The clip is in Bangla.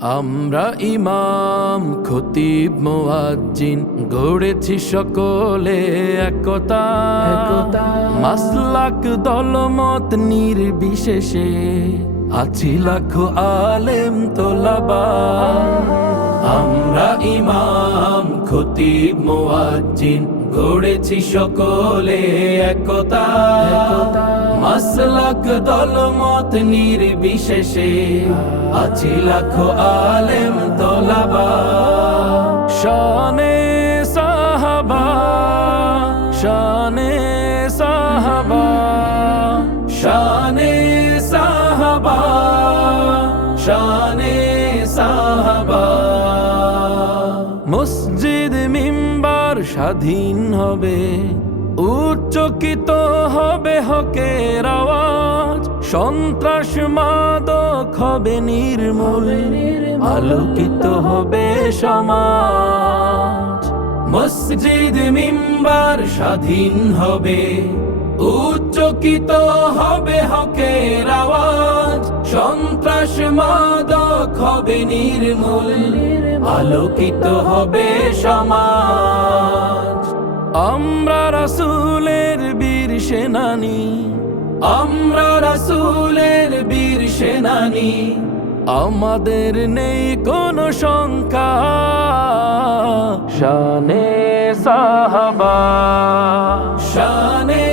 আমরা ইমাম খতিব মুয়াজ্জিন গড়েছি সকলে একতা, মাসলাক দলমত নির্বিশেষে আছি লাখো আলেম তোলাবা। আমরা ইমাম খতিব মুয়াজ্জিন গড়েছি সকলে একতা, মাসলাক দলমত নির্বিশেষে আছি লাখো আলেম তোলাবা। শানে সাহাবা, শানে সাহাবা, শানে সাহাবা, শানে সাহাবা। মসজিদ মিম্বার স্বাধীন হবে, উচ্চকিত হবে হকের আওয়াজ, সন্ত্রাস মাদক হবে নির্মূল, আলোকিত হবে সমাজ। মসজিদ মিম্বার স্বাধীন হবে, উচ্চকিত হবে হকের আওয়াজ, সন্ত্রাস মাদক হবে নির্মূল, আলোকিত হবে সমাজ। আমরা রাসূলের বীর সেনানী, আমরা রাসূলের বীর সেনানী, আমাদের নেই কোনো শঙ্কা। শানে সাহাবা, শানে